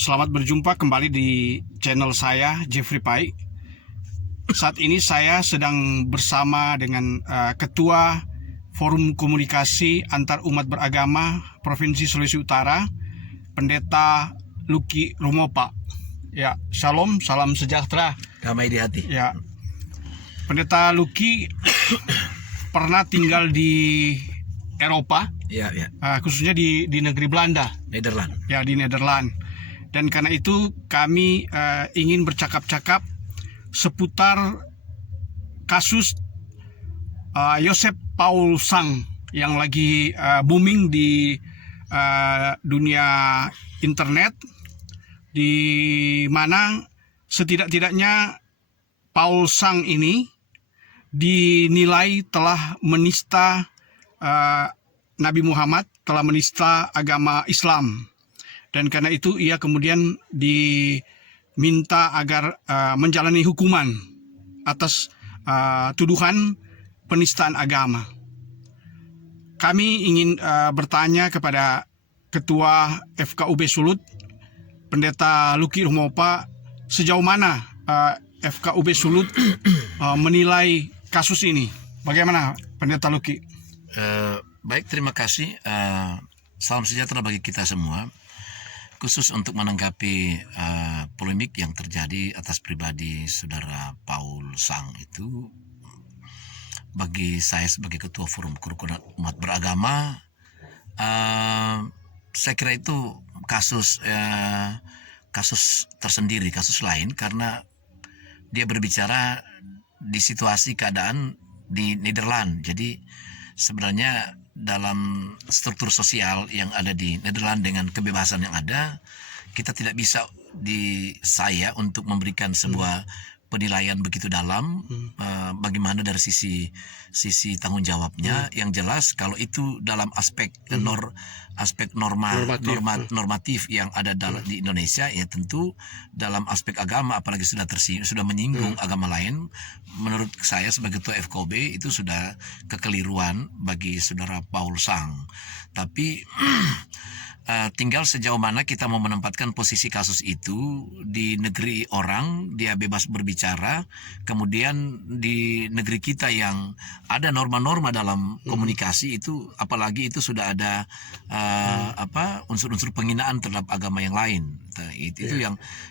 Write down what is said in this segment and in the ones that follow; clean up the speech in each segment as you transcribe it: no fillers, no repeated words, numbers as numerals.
Selamat berjumpa kembali di channel saya, Jeffrey Pai. Saat ini saya sedang bersama dengan Ketua Forum Komunikasi Antar Umat Beragama Provinsi Sulawesi Utara, Pendeta Lucky Rumopa. Ya, shalom, salam sejahtera. Damai di hati. Ya, Pendeta Lucky pernah tinggal di Eropa, Ya. khususnya di negeri Belanda. Nederland. Ya, di Nederland. Dan karena itu kami ingin bercakap-cakap seputar kasus Joseph Paul Sang yang lagi booming di dunia internet, di mana setidak-tidaknya Paul Sang ini dinilai telah menista Nabi Muhammad, telah menista agama Islam. Dan karena itu ia kemudian diminta agar menjalani hukuman atas tuduhan penistaan agama. Kami ingin bertanya kepada Ketua FKUB Sulut, Pendeta Lucky Rumopa, sejauh mana FKUB Sulut menilai kasus ini. Bagaimana, Pendeta Lucky? Baik, terima kasih. Salam sejahtera bagi kita semua. Khusus untuk menanggapi polemik yang terjadi atas pribadi saudara Paul Sang itu, bagi saya sebagai Ketua Forum Kerukunan Umat Beragama, saya kira itu kasus tersendiri, kasus lain, karena dia berbicara di situasi keadaan di Nederland. Jadi sebenarnya dalam struktur sosial yang ada di Nederland dengan kebebasan yang ada, kita tidak bisa saya untuk memberikan sebuah penilaian begitu dalam bagaimana dari sisi tanggung jawabnya. Yang jelas kalau itu dalam aspek normatif yang ada di Indonesia, ya tentu dalam aspek agama, apalagi sudah menyinggung agama lain, menurut saya sebagai ketua FKUB itu sudah kekeliruan bagi saudara Paul Sang. Tapi tinggal sejauh mana kita mau menempatkan posisi kasus itu di negeri orang, dia bebas berbicara, kemudian di negeri kita yang ada norma-norma dalam komunikasi itu, apalagi itu sudah ada unsur-unsur penghinaan terhadap agama yang lain. Itu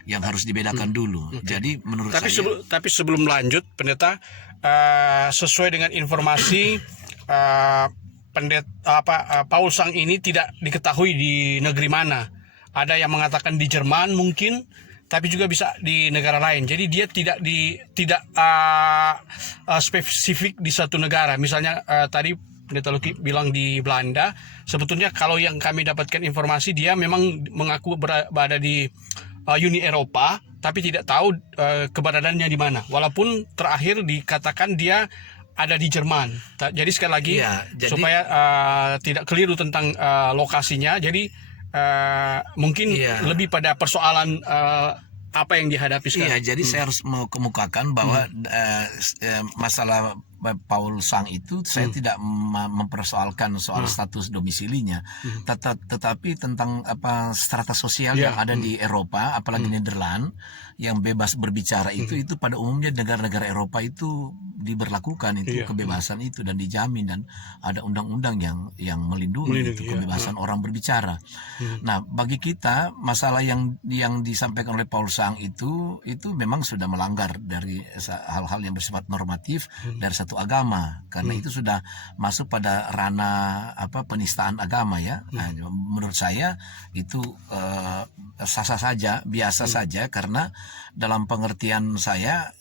yang harus dibedakan dulu. Jadi menurut saya. Tapi sebelum lanjut, Pendeta, sesuai dengan informasi Paul Sang ini tidak diketahui di negeri mana. Ada yang mengatakan di Jerman mungkin, tapi juga bisa di negara lain. Jadi dia tidak spesifik di satu negara. Misalnya tadi Pendeta Lucky bilang di Belanda. Sebetulnya kalau yang kami dapatkan informasi, dia memang mengaku berada di Uni Eropa, tapi tidak tahu keberadaannya di mana. Walaupun terakhir dikatakan dia ada di Jerman. Jadi sekali lagi, supaya tidak keliru tentang lokasinya, jadi mungkin lebih pada persoalan apa yang dihadapi sekarang. Jadi saya harus mau kemukakan bahwa masalah Paul Sang itu saya tidak mempersoalkan soal status domisilinya, tetapi tentang strata sosial yang ada di Eropa, apalagi Nederland yang bebas berbicara itu pada umumnya negara-negara Eropa itu diberlakukan itu kebebasan itu dan dijamin, dan ada undang-undang yang melindungi itu kebebasan orang berbicara. Nah, bagi kita masalah yang disampaikan oleh Paul Sang itu memang sudah melanggar dari hal-hal yang bersifat normatif dari satu agama, karena itu sudah masuk pada ranah penistaan agama ya. Nah, menurut saya itu sah-sah saja, biasa saja, karena dalam pengertian saya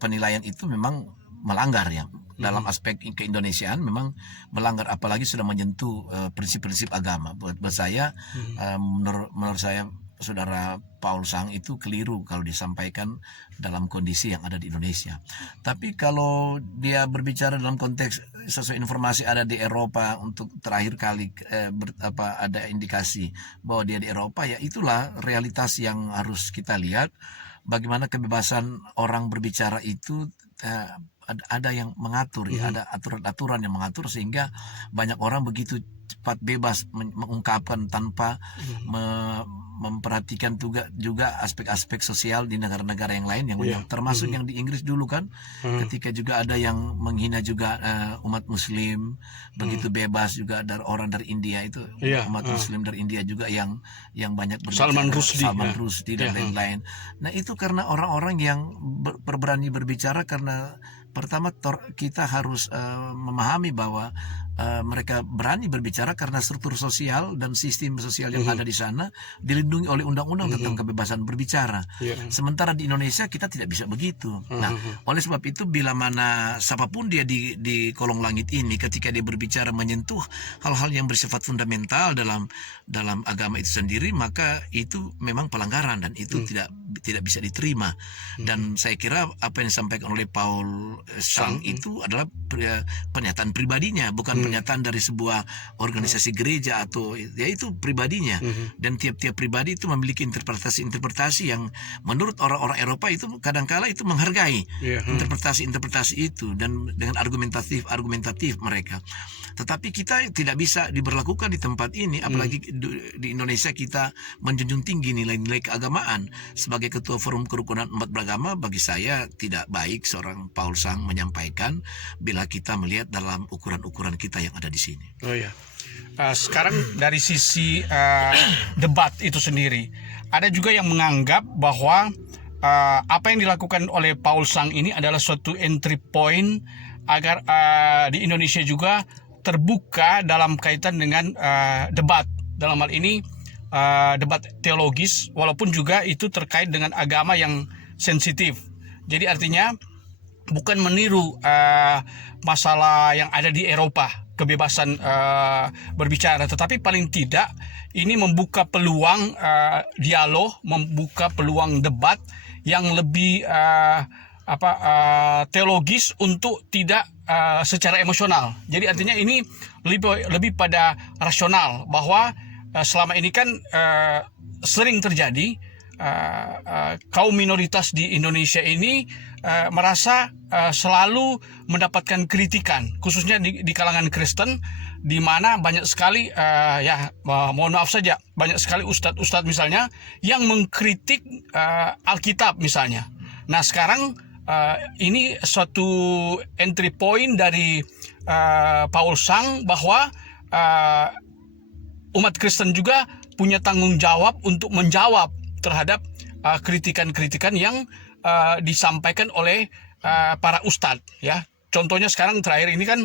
penilaian itu memang melanggar ya. Dalam aspek keindonesiaan memang melanggar, apalagi sudah menyentuh prinsip-prinsip agama. Buat saya, menurut saya saudara Paul Sang itu keliru kalau disampaikan dalam kondisi yang ada di Indonesia. Tapi kalau dia berbicara dalam konteks sesuai informasi ada di Eropa, untuk terakhir kali ada indikasi bahwa dia di Eropa, ya itulah realitas yang harus kita lihat. Bagaimana kebebasan orang berbicara itu ada yang mengatur ya, ada aturan-aturan yang mengatur, sehingga banyak orang begitu cepat bebas mengungkapkan tanpa memperhatikan juga aspek-aspek sosial di negara-negara yang lain yang banyak, termasuk yang di Inggris dulu kan, ketika juga ada yang menghina juga umat Muslim begitu bebas, juga dari orang dari India itu, umat Muslim dari India juga yang banyak berbicara, Salman Rushdie dan lain-lain. Nah itu karena orang-orang yang berani berbicara, karena pertama kita harus memahami bahwa mereka berani berbicara karena struktur sosial dan sistem sosial yang ada di sana dilindungi oleh undang-undang tentang kebebasan berbicara. Sementara di Indonesia kita tidak bisa begitu. Nah, oleh sebab itu bila mana siapapun dia di kolong langit ini, ketika dia berbicara menyentuh hal-hal yang bersifat fundamental dalam agama itu sendiri, maka itu memang pelanggaran dan itu tidak bisa diterima. Dan saya kira apa yang disampaikan oleh Paul Sang itu adalah pernyataan pribadinya, bukan pernyataan dari sebuah organisasi gereja, atau ya itu pribadinya. Dan tiap-tiap pribadi itu memiliki interpretasi yang menurut orang-orang Eropa itu kadang-kala itu menghargai interpretasi itu, dan dengan argumentatif mereka. Tetapi kita tidak bisa diberlakukan di tempat ini, apalagi di Indonesia kita menjunjung tinggi nilai-nilai keagamaan. Sebagai ketua Forum Kerukunan Umat Beragama, bagi saya tidak baik seorang Paul Sang menyampaikan bila kita melihat dalam ukuran-ukuran kita yang ada di sini. Sekarang dari sisi debat itu sendiri, ada juga yang menganggap bahwa apa yang dilakukan oleh Paul Sang ini adalah suatu entry point agar di Indonesia juga terbuka dalam kaitan dengan debat. Dalam hal ini debat teologis, walaupun juga itu terkait dengan agama yang sensitif. Jadi artinya bukan meniru masalah yang ada di Eropa, kebebasan berbicara, tetapi paling tidak ini membuka peluang dialog, membuka peluang debat yang lebih teologis untuk tidak secara emosional. Jadi artinya ini lebih pada rasional, bahwa selama ini kan sering terjadi kaum minoritas di Indonesia ini merasa selalu mendapatkan kritikan, khususnya di kalangan Kristen, di mana banyak sekali mohon maaf saja, banyak sekali ustadz misalnya yang mengkritik Alkitab misalnya. Nah sekarang ini suatu entry point dari Paul Sang, bahwa umat Kristen juga punya tanggung jawab untuk menjawab terhadap kritikan-kritikan yang disampaikan oleh para ustadz, ya. Contohnya sekarang terakhir ini kan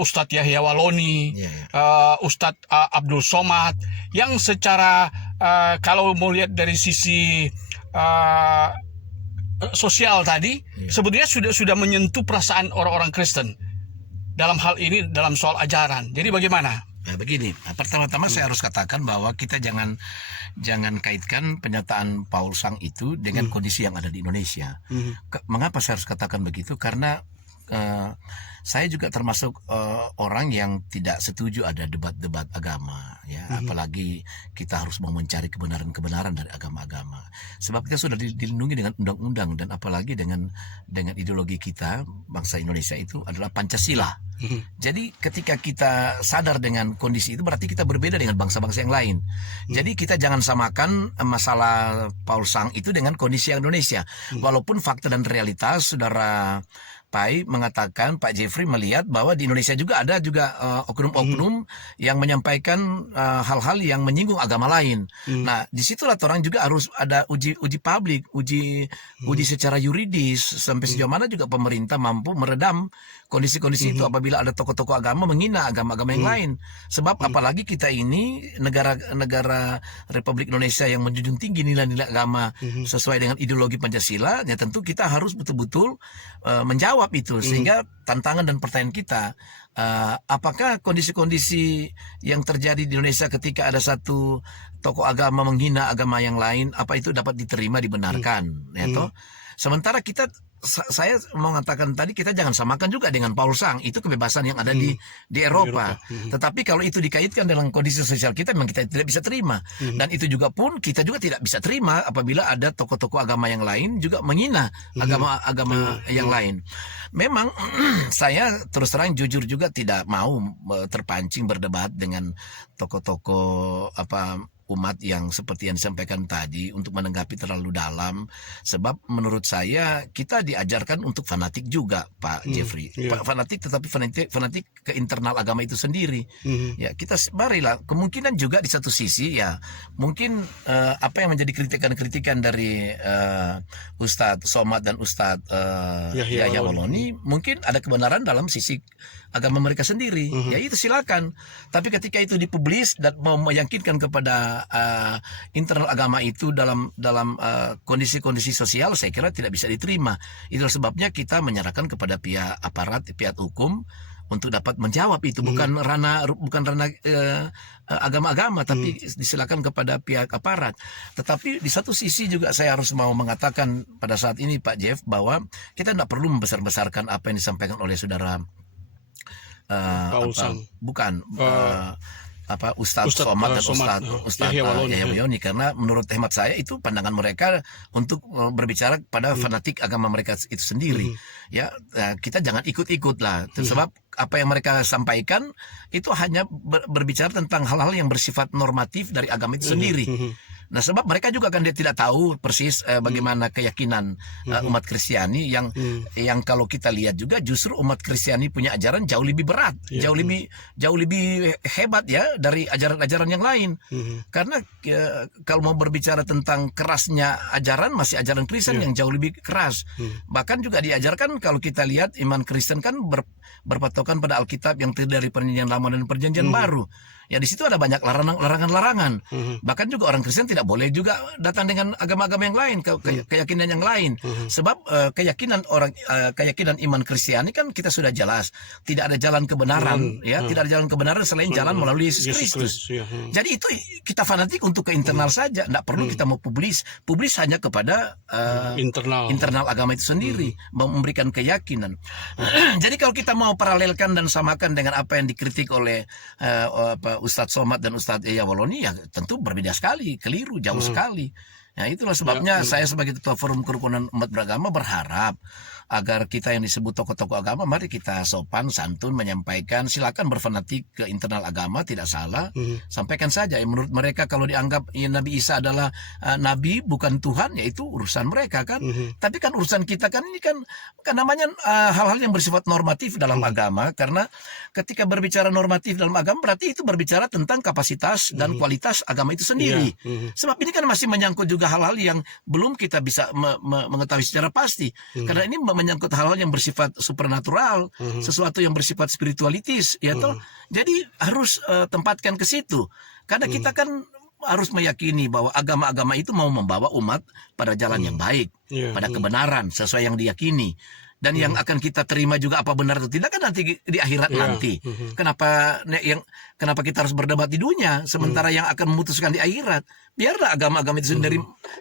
Ustadz Yahya Waloni, Ustadz Abdul Somad, yang secara kalau mau lihat dari sisi sosial tadi, sebetulnya sudah menyentuh perasaan orang-orang Kristen dalam hal ini, dalam soal ajaran. Jadi bagaimana? Nah, begini, pertama-tama saya harus katakan bahwa kita jangan kaitkan pernyataan Paul Sang itu dengan kondisi yang ada di Indonesia. Mengapa saya harus katakan begitu? Karena saya juga termasuk orang yang tidak setuju ada debat-debat agama, ya. Apalagi kita harus mau mencari kebenaran-kebenaran dari agama-agama. Sebab kita sudah dilindungi dengan undang-undang, dan apalagi dengan ideologi kita bangsa Indonesia itu adalah Pancasila. Jadi ketika kita sadar dengan kondisi itu, berarti kita berbeda dengan bangsa-bangsa yang lain. Jadi kita jangan samakan masalah Paul Sang itu dengan kondisi Indonesia. Walaupun fakta dan realitas, saudara Pai mengatakan, Pak Jeffrey melihat bahwa di Indonesia juga ada oknum-oknum yang menyampaikan hal-hal yang menyinggung agama lain. Nah, disitulah orang juga harus ada uji publik, uji secara yuridis, sampai sejauh mana juga pemerintah mampu meredam kondisi-kondisi itu apabila ada tokoh-tokoh agama menghina agama-agama yang lain. Sebab apalagi kita ini negara Republik Indonesia yang menjunjung tinggi nilai-nilai agama sesuai dengan ideologi Pancasila, ya tentu kita harus betul-betul menjawab itu. Sehingga tantangan dan pertanyaan kita, apakah kondisi-kondisi yang terjadi di Indonesia ketika ada satu tokoh agama menghina agama yang lain, apa itu dapat diterima, dibenarkan, ya toh? Sementara saya mau mengatakan tadi, kita jangan samakan juga dengan Paul Sang. Itu kebebasan yang ada di Eropa. Tetapi kalau itu dikaitkan dengan kondisi sosial kita, memang kita tidak bisa terima. Dan itu juga pun kita juga tidak bisa terima apabila ada tokoh-tokoh agama yang lain juga menghina agama yang lain. Memang saya terus terang jujur juga tidak mau terpancing berdebat dengan tokoh-tokoh umat yang seperti yang disampaikan tadi untuk menanggapi terlalu dalam, sebab menurut saya kita diajarkan untuk fanatik juga, Pak Jeffrey. iya. Pak fanatik, tetapi fanatik ke internal agama itu sendiri. Mhm. Ya, kita marilah, kemungkinan juga di satu sisi ya mungkin apa yang menjadi kritikan-kritikan dari Ustadz Somad dan Ustadz Yahya Yahya Waloni, mungkin ada kebenaran dalam sisi agama mereka sendiri. Ya itu silakan. Tapi ketika itu dipublis dan mau meyakinkan kepada internal agama itu dalam kondisi-kondisi sosial, saya kira tidak bisa diterima. Itulah sebabnya kita menyerahkan kepada pihak aparat, pihak hukum untuk dapat menjawab itu. Bukan ranah agama-agama, tapi disilakan kepada pihak aparat. Tetapi di satu sisi juga saya harus mau mengatakan pada saat ini, Pak Jeff, bahwa kita tidak perlu membesar-besarkan apa yang disampaikan oleh saudara Paul Sang. bukan Ustadz Ustadz, Somad dan Somad, Ustadz Yahya Waloni, Yahya Waloni, karena menurut hemat saya itu pandangan mereka untuk berbicara pada fanatik agama mereka itu sendiri. Ya, kita jangan ikut-ikut lah, sebab apa yang mereka sampaikan itu hanya berbicara tentang hal-hal yang bersifat normatif dari agama itu sendiri. Nah, sebab mereka juga kan dia tidak tahu persis bagaimana keyakinan umat Kristiani yang kalau kita lihat juga justru umat Kristiani punya ajaran jauh lebih berat, jauh lebih hebat ya dari ajaran-ajaran yang lain. Karena kalau mau berbicara tentang kerasnya ajaran, masih ajaran Kristen yang jauh lebih keras. Bahkan juga diajarkan, kalau kita lihat iman Kristen kan berpatokan pada Alkitab yang terdiri dari Perjanjian Lama dan Perjanjian Baru. Ya di situ ada banyak larangan-larangan. Bahkan juga orang Kristen tidak boleh juga datang dengan agama-agama yang lain, keyakinan yang lain. Sebab keyakinan iman Kristiani kan kita sudah jelas, tidak ada jalan kebenaran, ya, tidak ada jalan kebenaran selain jalan melalui Yesus Kristus. Jadi itu kita fanatik untuk ke internal saja, tidak perlu kita mau publis hanya kepada internal agama itu sendiri, memberikan keyakinan. Jadi kalau kita mau paralelkan dan samakan dengan apa yang dikritik oleh Ustadz Somad dan Ustadz Yahya Waloni, ya tentu berbeda sekali, keliru, jauh sekali. Nah, itulah sebabnya saya sebagai Ketua Forum Kerukunan Umat Beragama berharap agar kita yang disebut tokoh-tokoh agama, mari kita sopan santun menyampaikan, silakan berfanatik ke internal agama, tidak salah, sampaikan saja. Menurut mereka kalau dianggap Nabi Isa adalah nabi bukan Tuhan, ya itu urusan mereka kan. Tapi kan urusan kita kan ini kan namanya hal-hal yang bersifat normatif dalam agama, karena ketika berbicara normatif dalam agama berarti itu berbicara tentang kapasitas dan kualitas agama itu sendiri. Sebab ini kan masih menyangkut juga hal-hal yang belum kita bisa mengetahui secara pasti, karena ini menyangkut hal-hal yang bersifat supernatural, sesuatu yang bersifat spiritualitis, ya toh. Jadi harus tempatkan ke situ, karena kita kan harus meyakini bahwa agama-agama itu mau membawa umat pada jalan yang baik, pada kebenaran sesuai yang diyakini. Dan yang akan kita terima juga apa benar atau tidak kan nanti di akhirat nanti. Kenapa kita harus berdebat di dunia sementara yang akan memutuskan di akhirat? Biarlah agama-agama itu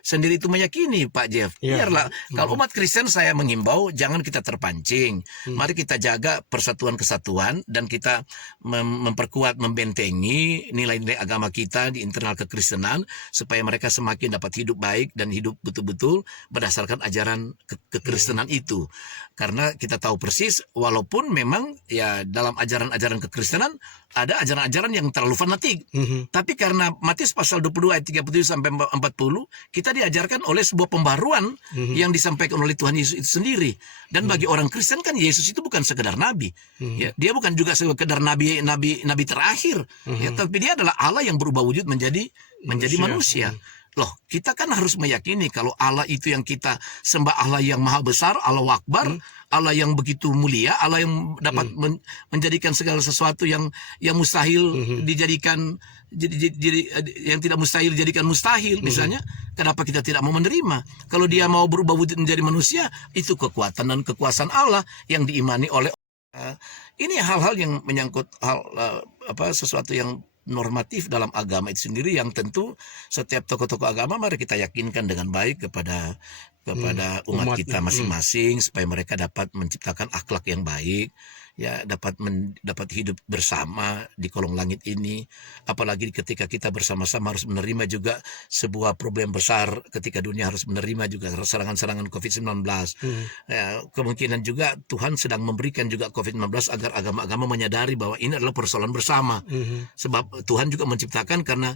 sendiri itu meyakini, Pak Jeff. Biarlah. Kalau umat Kristen saya mengimbau jangan kita terpancing. Mari kita jaga persatuan kesatuan dan kita memperkuat, membentengi nilai-nilai agama kita di internal kekristenan supaya mereka semakin dapat hidup baik dan hidup betul-betul berdasarkan ajaran kekristenan itu. Karena kita tahu persis, walaupun memang ya dalam ajaran-ajaran kekristenan ada ajaran-ajaran yang terlalu fanatik. Tapi karena Matius pasal 22 ayat 37 sampai 40, kita diajarkan oleh sebuah pembaruan yang disampaikan oleh Tuhan Yesus itu sendiri. Dan bagi orang Kristen kan Yesus itu bukan sekedar nabi. Ya, dia bukan juga sekedar nabi terakhir. Ya, tapi dia adalah Allah yang berubah wujud menjadi manusia. Loh, kita kan harus meyakini kalau Allah itu yang kita sembah, Allah yang maha besar, Allah Akbar, Allah yang begitu mulia, Allah yang dapat menjadikan segala sesuatu yang mustahil dijadikan yang tidak mustahil dijadikan mustahil. Misalnya, kenapa kita tidak mau menerima? Kalau dia mau berubah wujud menjadi manusia, itu kekuatan dan kekuasaan Allah yang diimani oleh ini hal-hal yang menyangkut sesuatu yang normatif dalam agama itu sendiri, yang tentu setiap tokoh-tokoh agama mari kita yakinkan dengan baik kepada umat kita masing-masing supaya mereka dapat menciptakan akhlak yang baik, ya dapat hidup bersama di kolong langit ini, apalagi ketika kita bersama-sama harus menerima juga sebuah problem besar ketika dunia harus menerima juga serangan-serangan COVID-19. Ya, kemungkinan juga Tuhan sedang memberikan juga COVID-19 agar agama-agama menyadari bahwa ini adalah persoalan bersama. Sebab Tuhan juga menciptakan karena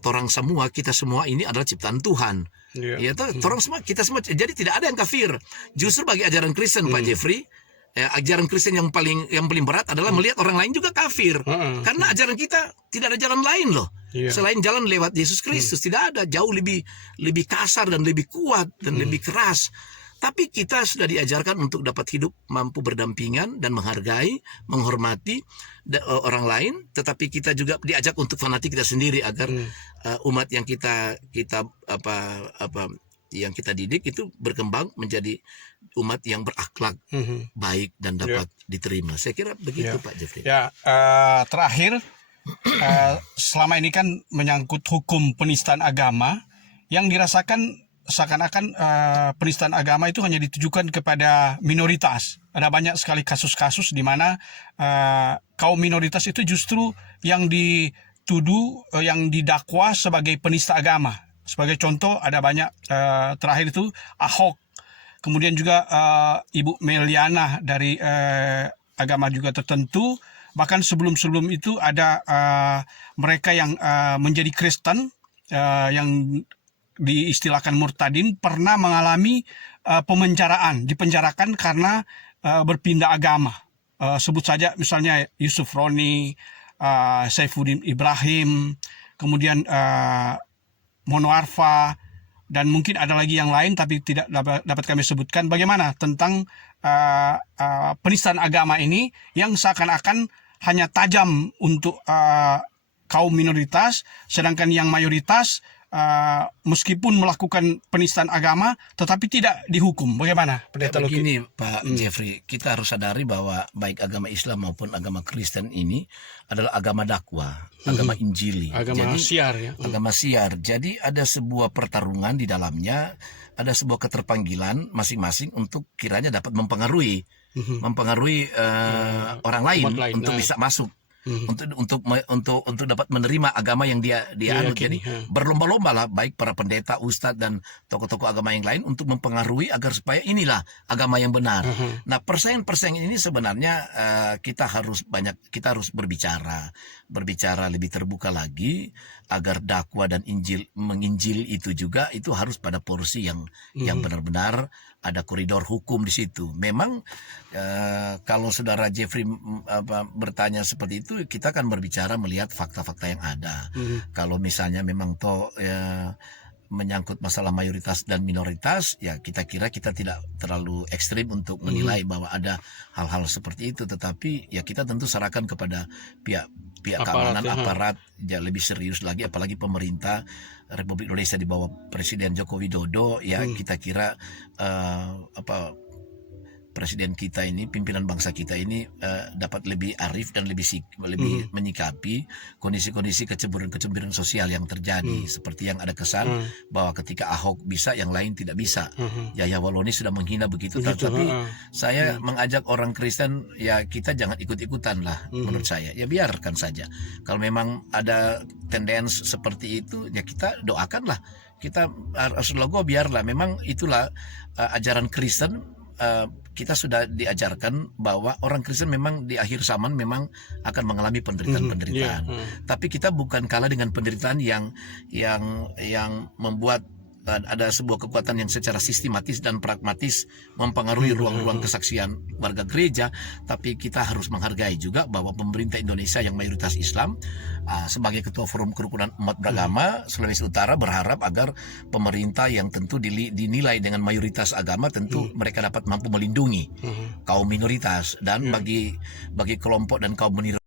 torang semua, kita semua ini adalah ciptaan Tuhan. Ya, torang semua, kita semua, jadi tidak ada yang kafir. Justru bagi ajaran Kristen, Pak Jeffrey, ajaran Kristen yang paling berat adalah melihat orang lain juga kafir. Karena ajaran kita tidak ada jalan lain loh. Selain jalan lewat Yesus Kristus, tidak ada, jauh lebih kasar dan lebih kuat dan lebih keras. Tapi kita sudah diajarkan untuk dapat hidup mampu berdampingan dan menghargai, menghormati orang lain, tetapi kita juga diajak untuk fanatik kita sendiri agar umat yang kita yang kita didik itu berkembang menjadi umat yang berakhlak baik dan dapat diterima. Saya kira begitu, Pak Jeffrey. Ya, terakhir, selama ini kan menyangkut hukum penistaan agama yang dirasakan seakan-akan penistaan agama itu hanya ditujukan kepada minoritas. Ada banyak sekali kasus-kasus di mana kaum minoritas itu justru yang dituduh, yang didakwa sebagai penista agama. Sebagai contoh ada banyak, terakhir itu Ahok, kemudian juga Ibu Meliana dari agama juga tertentu. Bahkan sebelum-sebelum itu ada mereka yang menjadi Kristen, yang diistilahkan murtadin, pernah mengalami dipenjarakan karena berpindah agama. Sebut saja misalnya Yusuf Roni, Saifuddin Ibrahim, kemudian Mono Arfa, dan mungkin ada lagi yang lain tapi tidak dapat kami sebutkan. Bagaimana tentang penistaan agama ini yang seakan-akan hanya tajam untuk kaum minoritas, sedangkan yang mayoritas meskipun melakukan penistaan agama tetapi tidak dihukum. Bagaimana, Pendeta Luki? Begini, Pak Jeffrey, kita harus sadari bahwa baik agama Islam maupun agama Kristen ini adalah agama dakwah, agama Injili, agama siar ya. Agama siar. Jadi ada sebuah pertarungan di dalamnya, ada sebuah keterpanggilan masing-masing untuk kiranya dapat mempengaruhi orang lain untuk bisa masuk. Untuk dapat menerima agama yang dia anut. Jadi berlomba-lomba lah baik para pendeta, ustadz dan tokoh-tokoh agama yang lain untuk mempengaruhi agar supaya inilah agama yang benar. Nah, persaingan ini sebenarnya kita harus berbicara lebih terbuka lagi agar dakwah dan menginjil itu juga itu harus pada porsi yang benar-benar ada koridor hukum di situ. Memang kalau saudara Jeffrey bertanya seperti itu, kita akan berbicara melihat fakta-fakta yang ada. Kalau misalnya memang menyangkut masalah mayoritas dan minoritas, ya kita kira kita tidak terlalu ekstrim untuk menilai bahwa ada hal-hal seperti itu. Tetapi ya kita tentu serahkan kepada pihak keamanan, aparat, ya lebih serius lagi, apalagi pemerintah Republik Indonesia di bawah Presiden Joko Widodo. Ya kita kira presiden kita ini, pimpinan bangsa kita ini dapat lebih arif dan lebih menyikapi kondisi-kondisi kecemburuan sosial yang terjadi. Seperti yang ada kesan bahwa ketika Ahok bisa, yang lain tidak bisa. Yahya Waloni sudah menghina begitu. Tapi saya mengajak orang Kristen, ya kita jangan ikut-ikutan lah menurut saya. Ya biarkan saja. Kalau memang ada tendens seperti itu, ya kita doakanlah. Kita harus logo, biarlah. Memang itulah ajaran Kristen. Kita sudah diajarkan bahwa orang Kristen memang di akhir zaman memang akan mengalami penderitaan. Tapi kita bukan kalah dengan penderitaan yang membuat ada sebuah kekuatan yang secara sistematis dan pragmatis mempengaruhi ruang-ruang kesaksian warga gereja. Tapi kita harus menghargai juga bahwa pemerintah Indonesia yang mayoritas Islam sebagai ketua forum kerukunan umat beragama Sulawesi Utara berharap agar pemerintah yang tentu dinilai dengan mayoritas agama, tentu mereka dapat mampu melindungi kaum minoritas dan bagi kelompok dan kaum minoritas.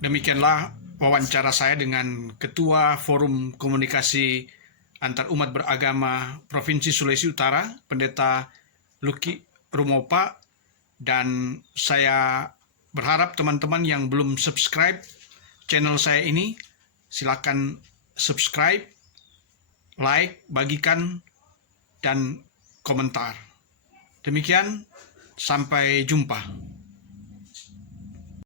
Demikianlah wawancara saya dengan Ketua Forum Komunikasi Antar Umat Beragama Provinsi Sulawesi Utara, Pendeta Luki Rumopa. Dan saya berharap teman-teman yang belum subscribe channel saya ini, silakan subscribe, like, bagikan, dan komentar. Demikian, sampai jumpa.